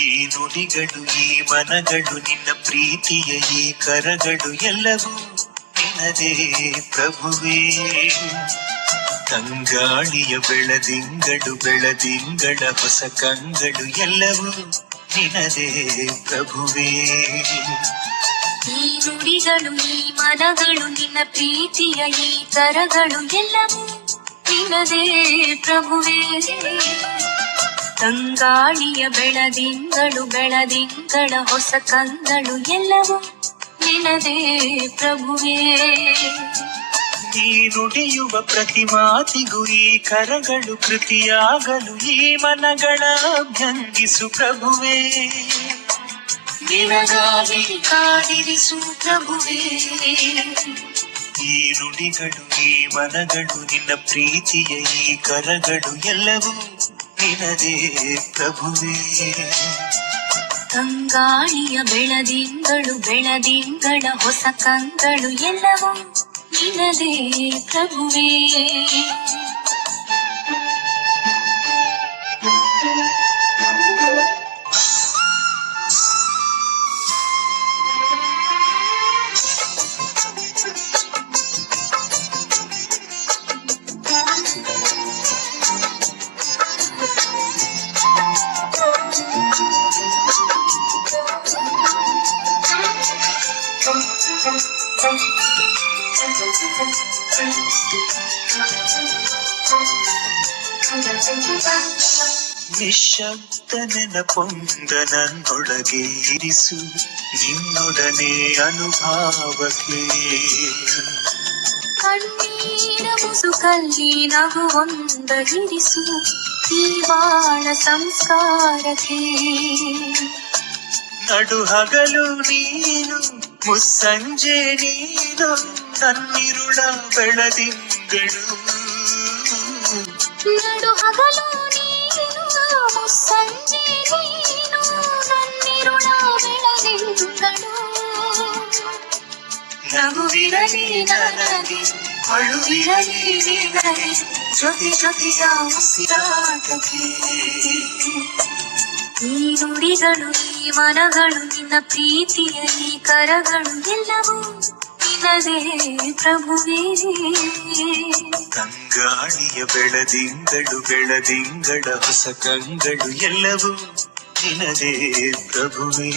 ಈ ನುಡಿಗಳು, ಈ ಮನಗಳು, ನಿನ್ನ ಪ್ರೀತಿಯ ಈ ಕರಗಳು ಎಲ್ಲವೂ ನಿನ್ನದೇ ಪ್ರಭುವೇ. ತಂಗಾಳಿಯ ಬೆಳದಿಂಗಳು, ಬೆಳದಿಂಗಳ ಹೊಸ ಕಂಗಳು ಎಲ್ಲವೂ ನಿನ್ನದೇ ಪ್ರಭುವೇ. ಈ ನುಡಿಗಳು, ಈ ಮನಗಳು, ನಿನ್ನ ಪ್ರೀತಿಯ ಈ ಕರಗಳು ಎಲ್ಲವೂ ನಿನ್ನದೇ ಪ್ರಭುವೇ. ತಂಗಾಳಿಯ ಬೆಳದಿಂಗಳು, ಬೆಳದಿಂಗಳ ಹೊಸ ಕಂಗಳು ಎಲ್ಲವೂ ನಿನ್ನದೇ ಪ್ರಭುವೇ. ನೀ ನುಡಿಯುವ ಪ್ರತಿ ಮಾತಿಗೂ ಈ ಕರಗಳು ಕೃತಿಯಾಗಲು ಈ ಮನಗಳ ಭಂಗಿಸು ಪ್ರಭುವೇ. ನಿನಗಾಗಿ ಕಾದಿರಿಸು ಪ್ರಭುವೇ. ಈ ನುಡಿಗಳು, ಈ ಮನಗಳು, ನಿನ್ನ ಪ್ರೀತಿಯ ಈ ಕರಗಳು ಎಲ್ಲವೂ ನಿನ್ನದೇ ಪ್ರಭುವೇ. ತಂಗಾಳಿಯ ಬೆಳದಿಂಗಳು, ಬೆಳದಿಂಗಳ ಹೊಸ ಕಂಗಳು ಎಲ್ಲವೂ ನಿನ್ನದೇ ಪ್ರಭುವೇ. ನಿಶ್ಶಬ್ದ ನೆನಪೊಂದ ನನ್ನೊಳಗೆ ಇರಿಸು, ನಿನ್ನೊಡನೆ ಅನುಭಾವಕ್ಕೆ. ಕಣ್ಣೀರ ಮುಸುಕಲ್ಲಿ ನಗುವೊಂದ ಇರಿಸು, ಈ ಬಾಳ ಸಂಸ್ಕಾರಕ್ಕೆ. ನಡು ಹಗಲು ನೀನು, ಮುಸ್ಸಂಜೆ ನೀನು, ನನ್ನಿರುಳ ಬೆಳದಿಂಗಳು. ನಡು ಹಗಲು ನೀನು, ಮುಸ್ಸಂಜೆ ನೀನು, ನನ್ನಿರುಳ ಬೆಳದಿಂಗಳು. ನಗುವಿರಲಿ ನನಗೆ, ಅಳುವಿರಲಿ ನಿನಗೆ, ಜೊತೆ ಜೊತೆಯ ಉಸಿರಾಟಕ್ಕೆ. ಈ ನುಡಿಗಳು, ಈ ಮನಗಳು, ನಿನ್ನ ಪ್ರೀತಿಯ ಈ ಕರಗಳು ಎಲ್ಲವೂ ನಿನ್ನದೇ ಪ್ರಭುವೇ. ತಂಗಾಳಿಯ ಬೆಳದಿಂಗಳು, ಬೆಳದಿಂಗಳ ಹೊಸ ಕಂಗಳು ಎಲ್ಲವೂ ನಿನ್ನದೇ ಪ್ರಭುವೇ.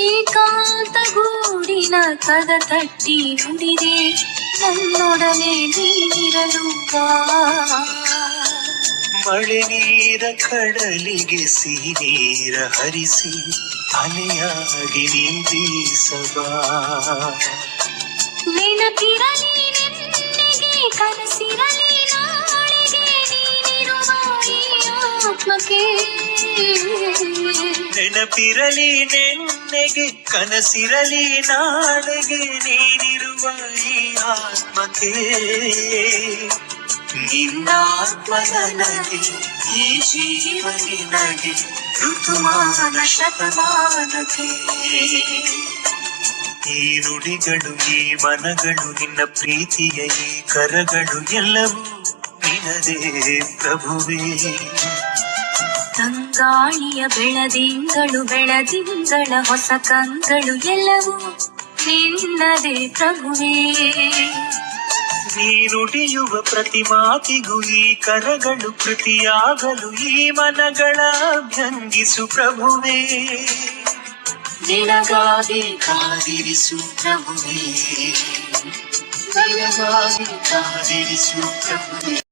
ಏಕಾಂತ ಗೂಡಿನ ಕದ ತಟ್ಟಿ ನುಡಿದೆ, ನನ್ನೊಡನೆ ನೀರಲು ಬಾ. ಮಳೆ ನೀರ ಕಡಲಿಗೆ ಸಿಹಿ ನೀರ ಹರಿಸಿ, ಅಲೆಯಾಗಿ ನೀ ಬೀಸಬಾ. ನೆನಪಿರಲಿ ನೆನ್ನೆಗೆ, ಕನಸಿರಲಿ ನಾಳೆಗೆ, ನೀನಿರುವ ಈ ಆತ್ಮಕ್ಕೆ. ನೆನಪಿರಲಿ ನೆನ್ನೆಗೆ, ಕನಸಿರಲಿ ನಾಳೆಗೆ, ನೀನಿರುವ ಈ ಆತ್ಮಕ್ಕೆ. ನಿನ್ನಾತ್ಮ ನನಗೆ, ಈ ಜೀವ ನಿನಗೆ, ಋತುಮಾನ ಶತಮಾನಕ್ಕೆ. ಈ ನುಡಿಗಳು, ಈ ಮನಗಳು, ನಿನ್ನ ಪ್ರೀತಿಯ ಈ ಕರಗಳು ಎಲ್ಲವೂ ನಿನದೇ ಪ್ರಭುವೇ. ತಂಗಾಳಿಯ ಬೆಳದಿಂಗಳು ಬೆಳದಿಂಗಳ ಹೊಸ ಕಂಗಳು ಎಲ್ಲವೂ ನಿನ್ನದೇ ಪ್ರಭುವೇ. ನೀ ನುಡಿಯುವ ಪ್ರತಿ ಮಾತಿಗೂ ಈ ಕರಗಳು ಕೃತಿಯಾಗಲು ಈ ಮನಗಳ ಭಂಗಿಸು ಪ್ರಭುವೇ. ನಿನಗಾಗಿ ಕಾದಿರಿಸು ಪ್ರಭುವೇ, ನಿನಗಾಗಿ ಕಾದಿರಿಸು ಪ್ರಭುವೇ.